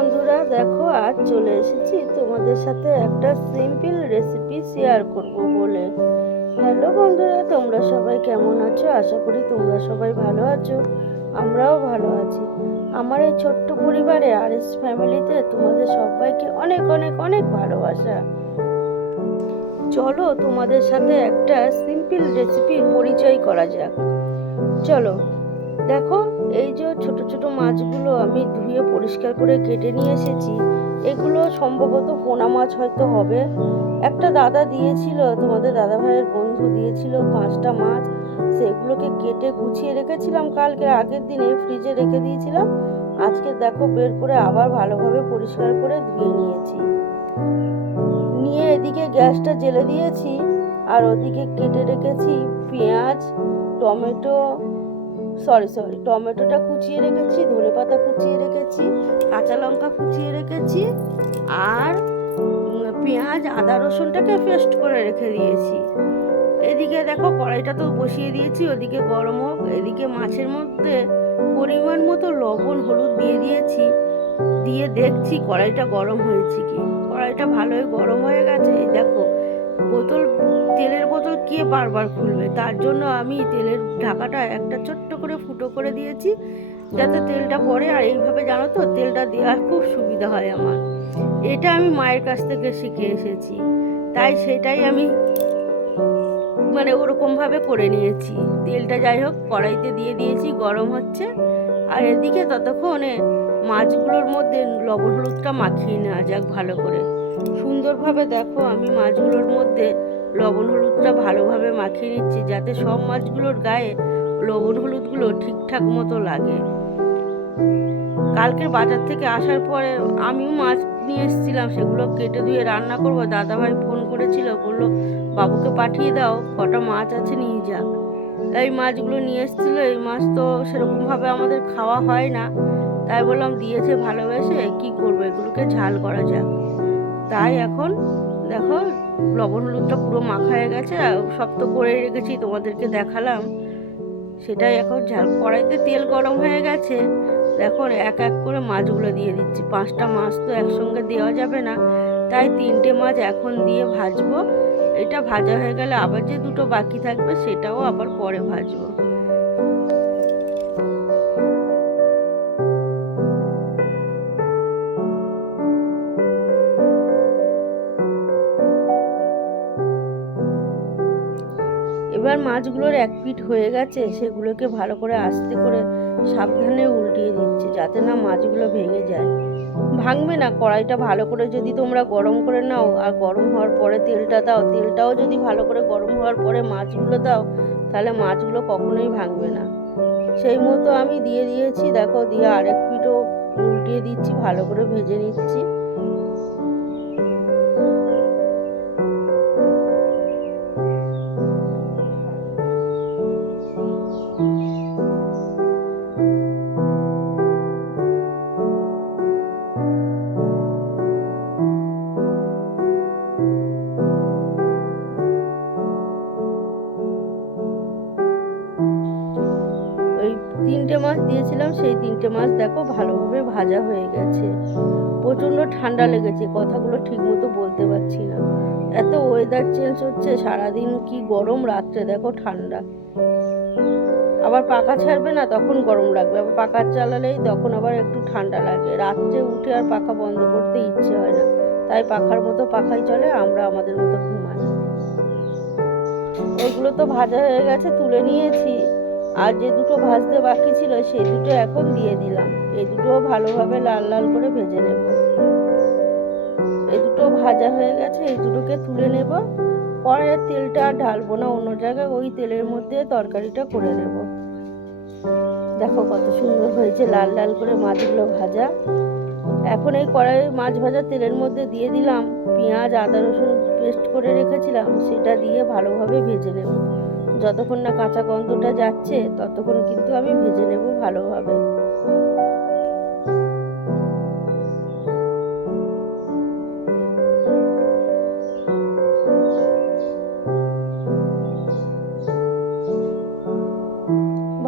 বন্ধুরা, দেখো, আজ চলে এসেছি তোমাদের সাথে একটা সিম্পল রেসিপি শেয়ার করব বলে। হ্যালো বন্ধুরা, তোমরা সবাই কেমন আছো? আশা করি তোমরা সবাই ভালো আছো, আমরাও ভালো আছি। আমার এই ছোট্ট পরিবারে আর এস ফ্যামিলিতে তোমাদের সবাইকে অনেক অনেক অনেক ভালোবাসা। চলো তোমাদের সাথে একটা সিম্পল রেসিপির পরিচয় করা যাক। চলো দেখো, এই যে ছোট ছোট মাছগুলো আমি ধুয়ে পরিষ্কার করে কেটে নিয়ে এসেছি, এগুলো সম্ভবত পোনা মাছ হয়তো হবে। একটা দাদা দিয়েছিল, তোমাদের দাদা ভাইয়ের বন্ধু দিয়েছিল পাঁচটা মাছ, সেগুলোকে কেটে গুছিয়ে রেখেছিলাম কালকে, আগের দিনে ফ্রিজে রেখে দিয়েছিলাম। আজকে দেখো বের করে আবার ভালোভাবে পরিষ্কার করে ধুয়ে নিয়েছি। নিয়ে এদিকে গ্যাসটা জেলে দিয়েছি, আর ওদিকে কেটে রেখেছি পেঁয়াজ, টমেটো সরি সরি টমেটোটা কুচিয়ে রেখেছি ধনে পাতা কুচিয়ে রেখেছি, কাঁচা লঙ্কা কুচিয়ে রেখেছি, আর পেঁয়াজ, আদা রসুনটাকে পেস্ট করে রেখে দিয়েছি। এদিকে দেখো কড়াইটা তো বসিয়ে দিয়েছি, ওদিকে গরম হোক, এদিকে মাছের মধ্যে পরিমাণ মতো লবণ, হলুদ দিয়ে দিয়েছি, দিয়ে দেখছি কড়াইটা গরম হয়েছে কি। কড়াইটা ভালোই গরম হয়ে গেছে দেখো, বোতল তেলের বোতল কে বারবার খুলবে? তার জন্য আমি তেলের ঢাকাটা একটা ছোট্ট করে ফুটো করে দিয়েছি, যাতে তেলটা পড়ে। আর এইভাবে জানো তো, তেলটা দেওয়ার খুব সুবিধা হয় আমার। এটা আমি মায়ের কাছ থেকে শিখে এসেছি। তাই সেটাই আমি মানে ওরকমভাবে করে নিয়েছি। তেলটা যাই হোক, কড়াইতে দিয়ে দিয়েছি, গরম হচ্ছে। আর এদিকে ততক্ষণে মাছগুলোর মধ্যে লবণ হলুদটা মাখিয়ে নেওয়া যাক ভালো করে। সুন্দরভাবে দেখো, আমি মাছগুলোর মধ্যে লবণ হলুদটা ভালোভাবে মাখিয়ে নিচ্ছি যাতে সব মাছগুলোর গায়ে লবণ হলুদগুলো ঠিকঠাক মতো লাগে। কালকের বাজার থেকে আসার পরে আমিও মাছ নিয়ে এসেছিলাম, সেগুলো কেটে ধুয়ে রান্না করব। দাদাভাই ফোন করেছিল, বলল, বাবুকে পাঠিয়ে দাও, কটা মাছ আছে নিয়ে যা। এই মাছগুলো নিয়ে এসেছিল, এই মাছ তো সেরকমভাবে আমাদের খাওয়া হয় না। তাই বললাম, দিয়েছে ভালোবেসে, কি করব? এগুলোকে ঝাল করা যাক। তাই এখন দেখো লবণ হলুদটা পুরো মাখা হয়ে গেছে তো করে রেখেছি, তোমাদেরকে দেখালাম। সেটাই এখন ঝাল, কড়াইতে তেল গরম হয়ে গেছে। দেখো, এক এক করে মাছগুলো দিয়ে দিচ্ছি। পাঁচটা মাছ তো একসঙ্গে দেওয়া যাবে না, তাই তিনটে মাছ এখন দিয়ে ভাজবো। এটা ভাজা হয়ে গেলে আবার যে দুটো বাকি থাকবে, সেটাও আবার পরে ভাজবো। মাছগুলোর এক পিঠ হয়ে গেছে, সেগুলোকে ভালো করে আস্তে করে সাবধানে উল্টিয়ে দিচ্ছি যাতে না মাছগুলো ভেঙে যায়। ভাঙবে না, কড়াইটা ভালো করে যদি তোমরা গরম করে নাও, আর গরম হওয়ার পরে তেলটা দাও, তেলটাও যদি ভালো করে গরম হওয়ার পরে মাছগুলো দাও, তাহলে মাছগুলো কখনোই ভাঙবে না। সেই মতো আমি দিয়ে দিয়েছি, দেখো, দিয়ে আরেক পিঠও উল্টিয়ে দিচ্ছি, ভালো করে ভেজে নিচ্ছি। সেই তিনটে মাছ দেখো ভালোভাবে ভাজা হয়ে গেছে। প্রচণ্ড ঠান্ডা লেগেছে, কথাগুলো ঠিক মতো বলতে পারছি না। এত ওয়েদার চেঞ্জ হচ্ছে, সারাদিন কি গরম, রাত্রে দেখো ঠান্ডা। আবার পাখা ছাড়বে না, তখন গরম লাগবে। আবার পাখা চালালেই তখন আবার একটু ঠান্ডা লাগে। রাত্রে উঠে আর পাখা বন্ধ করতে ইচ্ছে হয় না। তাই পাখার মতো পাখাই চলে, আমরা আমাদের মতো ঘুমাই। ওইগুলো তো ভাজা হয়ে গেছে, তুলে নিয়েছি। আর যে দুটো ভাজতে বাকি ছিল সেই দুটো এখন দিয়ে দিলাম। এই দুটো ভালোভাবে লাল লাল করে ভেজে নেব। এই দুটো ভাজা হয়ে গেছে, এই দুটোকে তুলে নেব। পরে তেলটা আর ঢালবো না, অন্য জায়গায় ওই তেলের মধ্যে তরকারিটা করে নেব। দেখো কত সুন্দর হয়েছে লাল লাল করে মাছগুলো ভাজা। এখন এই কড়াই মাছ ভাজা তেলের মধ্যে দিয়ে দিলাম। পেঁয়াজ, আদা, রসুন পেস্ট করে রেখেছিলাম, সেটা দিয়ে ভালোভাবে ভেজে নেব। যতক্ষণ না কাঁচা গন্ধটা যাচ্ছে, ততক্ষণ কিন্তু আমি ভেজে নেব ভালোভাবে।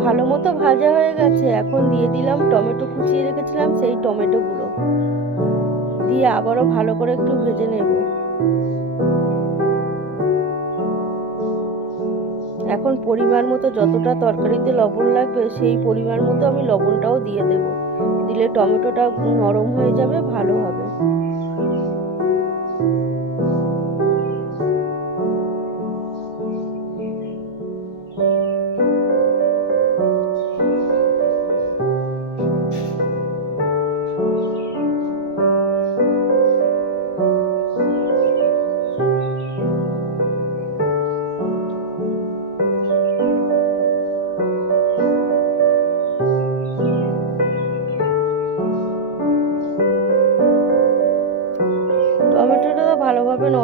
ভালো মতো ভাজা হয়ে গেছে, এখন দিয়ে দিলাম টমেটো কুচিয়ে রেখেছিলাম সেই টমেটোগুলো। দিয়ে আবারও ভালো করে একটু ভেজে নেব। এখন পরিমাণ মতো যতটা তরকারিতে লবণ লাগবে, সেই পরিমাণ মতো আমি লবণটাও দিয়ে দেবো। দিলে টমেটোটা নরম হয়ে যাবে, ভালো হবে।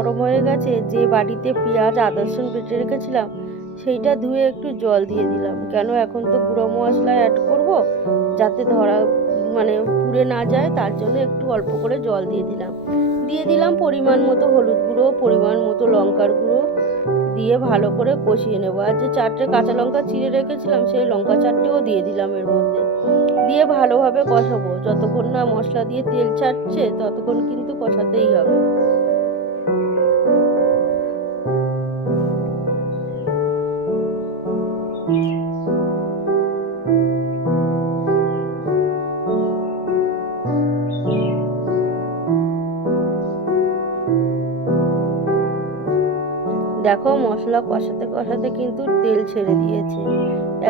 নরম হয়ে গেছে, যে বাড়িতে পেঁয়াজ, আদা, রসুন বেটে রেখেছিলাম, সেইটা ধুয়ে একটু জল দিয়ে দিলাম। কেন এখন তো গুঁড়ো মশলা অ্যাড করব? যাতে ধরা মানে পুড়ে না যায়, তার জন্য একটু অল্প করে জল দিয়ে দিলাম। দিয়ে দিলাম পরিমাণ মতো হলুদ গুঁড়ো, পরিমাণ মতো লঙ্কার গুঁড়ো দিয়ে ভালো করে কষিয়ে নেব। আর যে চারটে কাঁচা লঙ্কা চিড়ে রেখেছিলাম, সেই লঙ্কা চারটেও দিয়ে দিলাম এর মধ্যে। দিয়ে ভালোভাবে কষাবো। যতক্ষণ না মশলা দিয়ে তেল ছাড়ছে, ততক্ষণ কিন্তু কষাতেই হবে। দেখো মশলা কষাতে কষাতে কিন্তু তেল ছেড়ে দিয়েছে।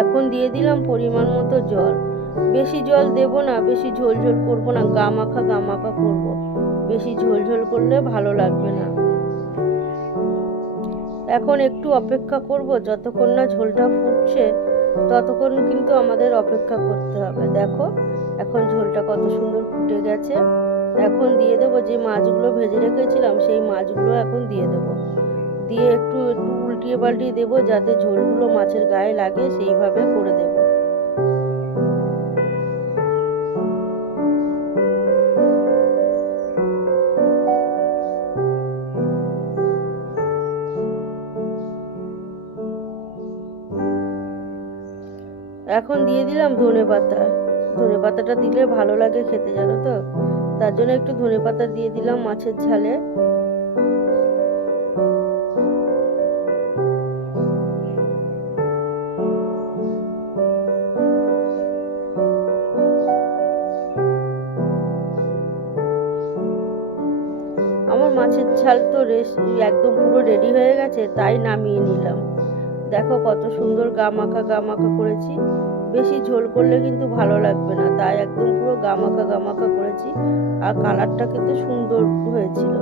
এখন দিয়ে দিলাম পরিমাণ মতো জল। বেশি জল দেব না, বেশি ঝোল ঝোল করব না গা মাখা গা মাখা করব। বেশি ঝোল ঝোল করলে ভালো লাগবে না। এখন একটু অপেক্ষা করব, যতক্ষণ না ঝোলটা ফুটছে, ততক্ষণ কিন্তু আমাদের অপেক্ষা করতে হবে। দেখো, এখন ঝোলটা কত সুন্দর ফুটে গেছে। এখন দিয়ে দেবো যে মাছগুলো ভেজে রেখেছিলাম, সেই মাছগুলো এখন দিয়ে দেবো। দিয়ে একটু একটু উল্টিয়ে পাল্টিয়ে দেবো, যাতে ঝোলগুলো মাছের গায়ে লাগে, সেইভাবে করে দেব। এখন দিয়ে দিলাম ধনে পাতা। ধনে পাতাটা দিলে ভালো লাগে খেতে, জানো তো? তার জন্য একটু ধনে পাতা দিয়ে দিলাম মাছের ঝালে। ঝাল তো একদম পুরো রেডি হয়ে গেছে, তাই নামিয়ে নিলাম। দেখো কত সুন্দর গা মাখা গা মাখা করেছি। বেশি ঝোল করলে কিন্তু ভালো লাগবে না, তাই একদম পুরো গা মাখা গা মাখা করেছি। আর কালারটা কিন্তু সুন্দর হয়েছিল।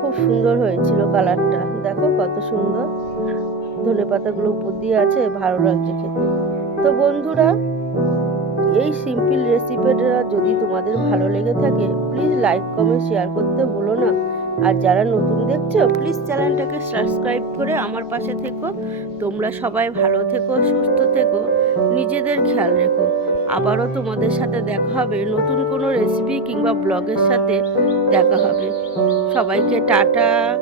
খুব সুন্দর হয়েছিল কালারটা। দেখো কত সুন্দর। ধনে পাতাগুলো উপর দিয়ে আছে, ভালো লাগছে খেতে। তো বন্ধুরা, এই সিম্পল রেসিপিটা যদি তোমাদের ভালো লেগে থাকে প্লিজ লাইক কমেন্ট শেয়ার করতে ভুলো না। আর যারা নতুন দেখছ প্লিজ চ্যানেলটাকে সাবস্ক্রাইব করে আমার পাশে থেকো। তোমরা সবাই ভালো থেকো, সুস্থ থেকো, নিজেদের খেয়াল রেখো। আবারও তোমাদের সাথে দেখা হবে নতুন কোনো রেসিপি কিংবা ব্লগের সাথে। দেখা হবে। সবাইকে টাটা।